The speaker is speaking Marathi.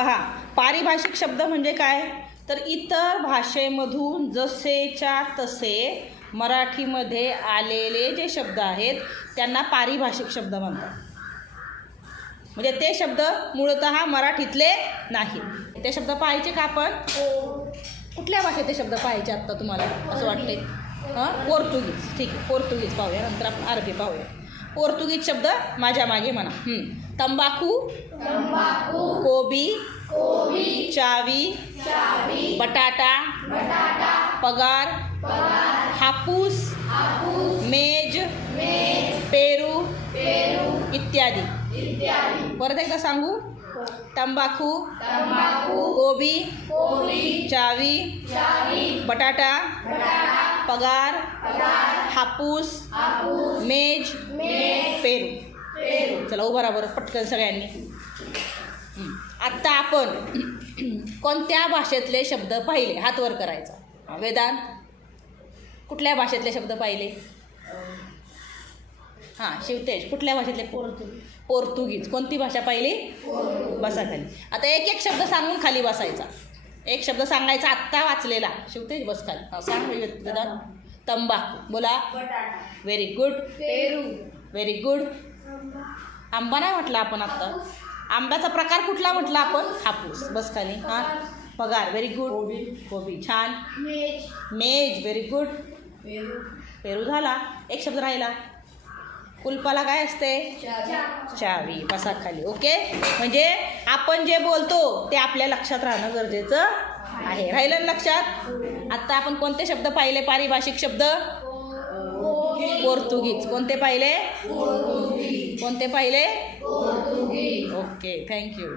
पहा, पारिभाषिक शब्द म्हणजे काय, तर इतर भाषेमधून जसेच्या तसे मराठीमध्ये आलेले जे शब्द आहेत त्यांना पारिभाषिक शब्द म्हणतात. म्हणजे ते शब्द मूळतः मराठीतले नाही. ते शब्द पाहायचे का आपण? कुठल्या भाषेत ते शब्द पाहायचे आत्ता तुम्हाला असं वाटते? पोर्तुगीज. ठीक आहे, पोर्तुगीज पाहूया, नंतर आपण अरबी पाहूया. पोर्तुगीज शब्द माझ्या मागे म्हणा. तंबाखू, कोबी, चावी, बटाटा, पगार, हापूस, मेज, पेरू इत्यादी. परत एकदा सांगू. तंबाखू, कोबी, चावी, बटाटा, पगार, हापूस, मेज, पेरू. चला उभा राहा बरं पटकन सगळ्यांनी. आत्ता आपण कोणत्या भाषेतले शब्द पाहिले? हात वर करायचा. वेदांत, कुठल्या भाषेतले शब्द पाहिले? शिवतेज, कुठल्या भाषेतले? पोर्तुगीज. कोणती भाषा पाहिली? बसा खाली. आता एक एक शब्द सांगून खाली बसायचा. एक शब्द सांगायचा आत्ता वाचलेला. शिवतेज बस खाली. सांग वेदांत. तंबाखू. बोला. Very good. Very good. आंबा नाही म्हटला आपण आत्ता. आंब्याचा प्रकार कुठला म्हटला आपण? हापूस. बस खाली. पगार. Very good. कोबी. छान. मेज. Very good. पेरू झाला. एक शब्द राहिला. कुलपाला काय असते? चावी. बसा खाली. ओके. म्हणजे आपण जे बोलतो ते आपल्या लक्षात राहणं गरजेचं आहे. राहिलं लक्षात? आत्ता आपण कोणते शब्द पाहिले? पारिभाषिक शब्द. पोर्तुगीज. कोणते पाहिले? कोणते पाहिले? Okay, thank you.